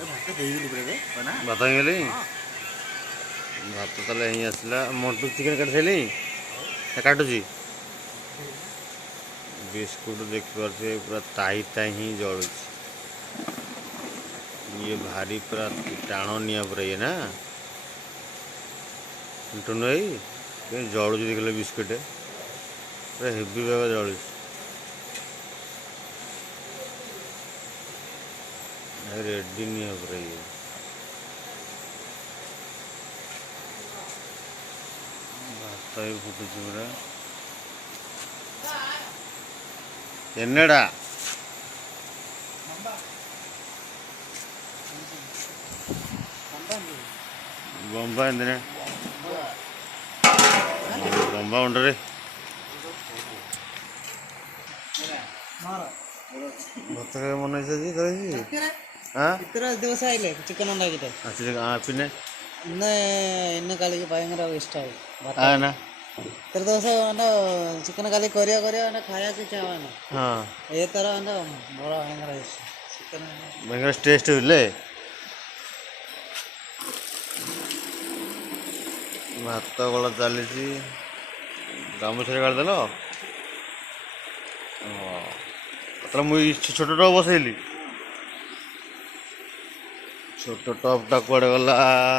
भात ହେଇଗଲି ଭାତ ତାହେଲେ ହେଇ ଆସିଲା ମଣ୍ଟୁ ଚିକେନ୍ କାଟି ସାରିଲି କାଟୁଛି ବିସ୍କୁଟ ଦେଖିପାରୁଥିବେ ପୁରା ତାହି ତାହି ହିଁ ଜଳୁଛି ଇଏ ଭାରି ପୁରା ଟାଣ ନିଆଁ ପୁରା ଇଏ ନା ଟୁନୁ ଭାଇ କେମିତି ଜଳୁଛି ଦେଖିଲେ ବିସ୍କୁଟ ପୁରା ହେଭି ଭାବେ ଜଳୁଛି रेडी नहीं हो रही है भात भी फुटुच पूरा एनड़ा बंबा इंदने बंबा उंडरे भात का मन है जी करेंगे ഇത്ര ദിവസമായില്ലേ ചിക്കൻ ഉണ്ടാക്കിയിട്ട് പിന്നെ ഇന്ന് ഇന്ന് കളിക്ക് ഭയങ്കര ഇഷ്ടമായി ഇത്ര ദിവസം ചിക്കൻ കളി കൊറിയ ଖାଇବାକୁ ଇଚ୍ଛା ହବନି ଏଥର ମୋର ଭୟങ്കର ଚିକେନ ഭയങ്കര ടേസ്റ്റ് ഇല്ലേ ଭାତ ଗଳା ଚାଲିଛି ଗାମୁଛାରେ କାଢ଼ିଦେଲ ତାହେଲେ ମୁଁ ଛୋଟ ଟପ୍ ବସେଇଲି छोट टपटा कुआड़े गला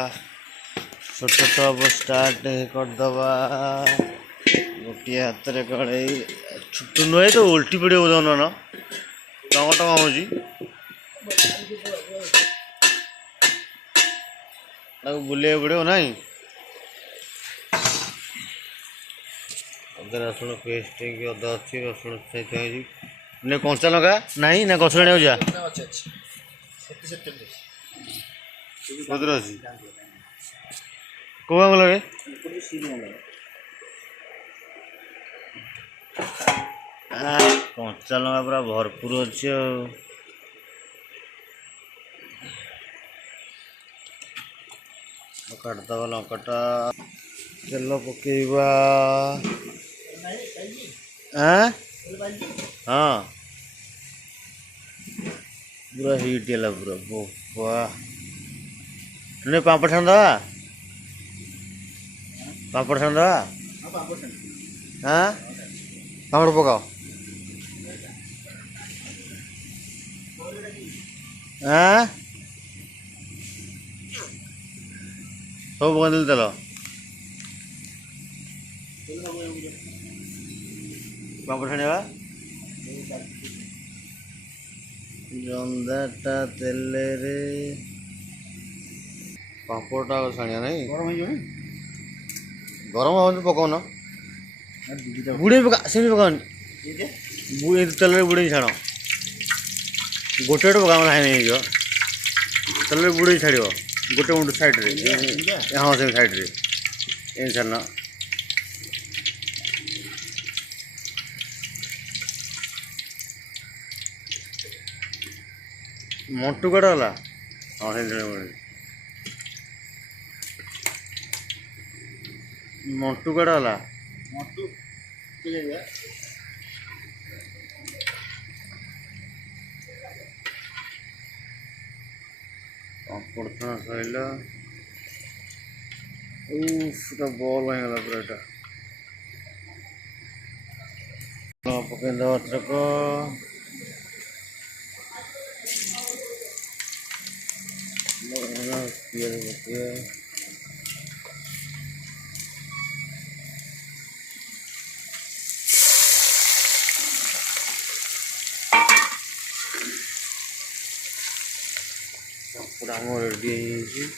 छोट टप स्टार्ट करदबा गोटे हाथ में कड़े छुट्टू नुहे तो उल्टी पड़े बोल न टंग टंग हो बुले पड़ो ना अदा रसुण पेस्ट अदा अच्छी रसुण सहित कंचा लगा ना ना गछ जा कौ आंगल कंचा लगा पूरा भरपूर अच्छे काटदबा लंकाटा तेल पकेबा हाँ पूरा हिट है पूरा बोपा नहीं पापड़ छान दवा पापड़ छान दवा हाँ पापड़ पकाओ हाँ सब पका दिल तेल पापड़ छाणिया जंदाटा तेल रे पापड़टा छाणिया नहीं गरम हो पकाउन बुड़े पका सेमी पकाउन तेल बुड़े छाण गोटे गोटे पका नहीं तेल बुड़े छाड़ गोटे मुंड साइड रे हाँ से साइड रे ये छाण मंटू कड़ा गला हाँ से मंटू कड़ा गला पापड़ छाणा सैला बल होगा पूरा पकड़ अदरक पियाज पके पापड़ आम रेडी हो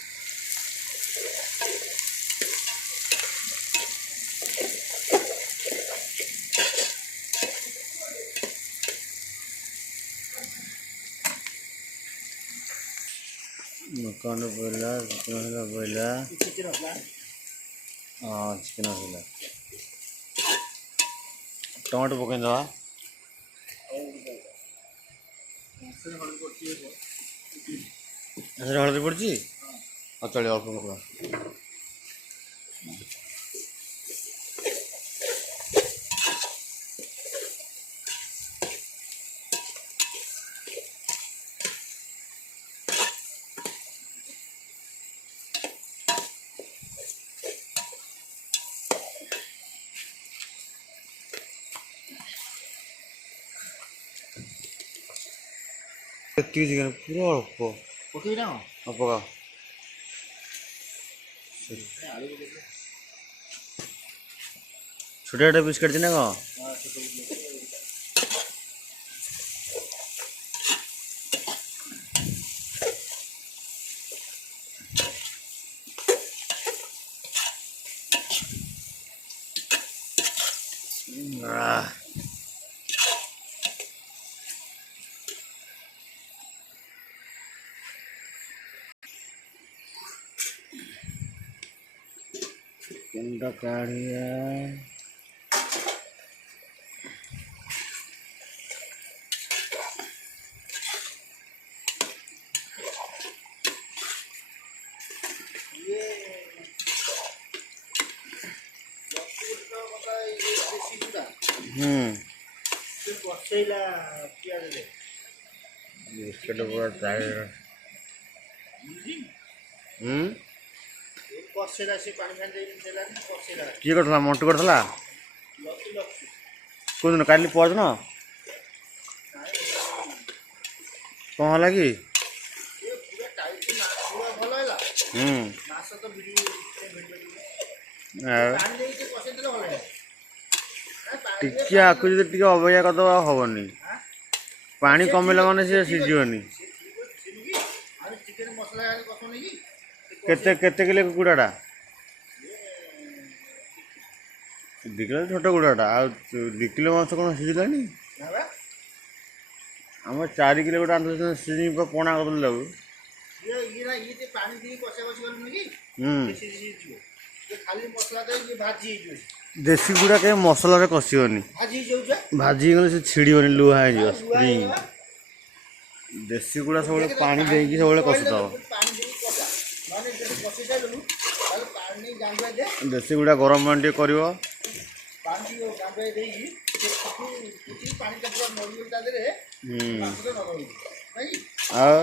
मकान पहला चिकन पहला हाँ चिकन पहला टमाटो पकड़ दवा हलदी पड़ी हाँ चलिए अल्प पका ଏତିକି ଚିକେନ ପୁରା ଅଳ୍ପ ପକେଇବି ନା ପକା ଛୋଟିଆ ଛୋଟିଆ ପିସ୍ କାଟିଛି ନା କ'ଣ ଚିକେନଟା କାଢ଼ିଆ ବସେଇଲା ପିଆଜରେ ବିସ୍କେଟ୍ ପୁରା ଟାଇଟ୍ ବସେଇଲା ସେ ପାଣି ଫାଣି ଦେଲାନି ବସେଇଲା କିଏ କରିଥିଲା ମଣ୍ଟୁ କରିଥିଲା କେଉଁଦିନ କାଲି ପହରଦିନ କ'ଣ ହେଲା କି ଭଲ ହେଲା ମାସ ତ ଟିକେ ଆକୁ ଯଦି ଟିକେ ଅବହେଳା କରିଦେବ ଆଉ ହେବନି ପାଣି କମିଲା ମାନେ ସିଏ ସିଝିବନି ଚିକେନ ମସଲା କଷୁନି କି କେତେ କେତେ କିଲୋ କୁକୁଡ଼ାଟା 2 କିଲୋ ଛୋଟ କୁକୁଡ଼ାଟା ଆଉ 2 କିଲୋ ମାଂସ କ'ଣ ସିଝିଲାନି ଆମର 4 କିଲୋ ଗୋଟେ ଆଣିଥିଲେ ସିଝିକି ପୁରା ପଣା କରିଦେଲେ ତାକୁ ପାଣି ଦେଇକି କଷା କଷି କଲୁନି କି ଖାଲି ମସଲା ଦେଇକି ଭାଜି ହେଇଯିବ ଦେଶୀ କୁକୁଡ଼ା କେହି ମସଲାରେ କଷିବନି ଭାଜି ହେଇଗଲେ ସେ ଛିଡ଼ିବନି ଲୁହା ହେଇଯିବ ସ୍ପ୍ରିଙ୍ଗ ଦେଶୀ କୁକୁଡ଼ା ସବୁବେଳେ ପାଣି ଦେଇକି ସବୁବେଳେ କଷୁଥାଅ ଦେଶୀ କୁକୁଡ଼ା ଗରମ ପାଣି ଟିକେ କରିବ ଆଉ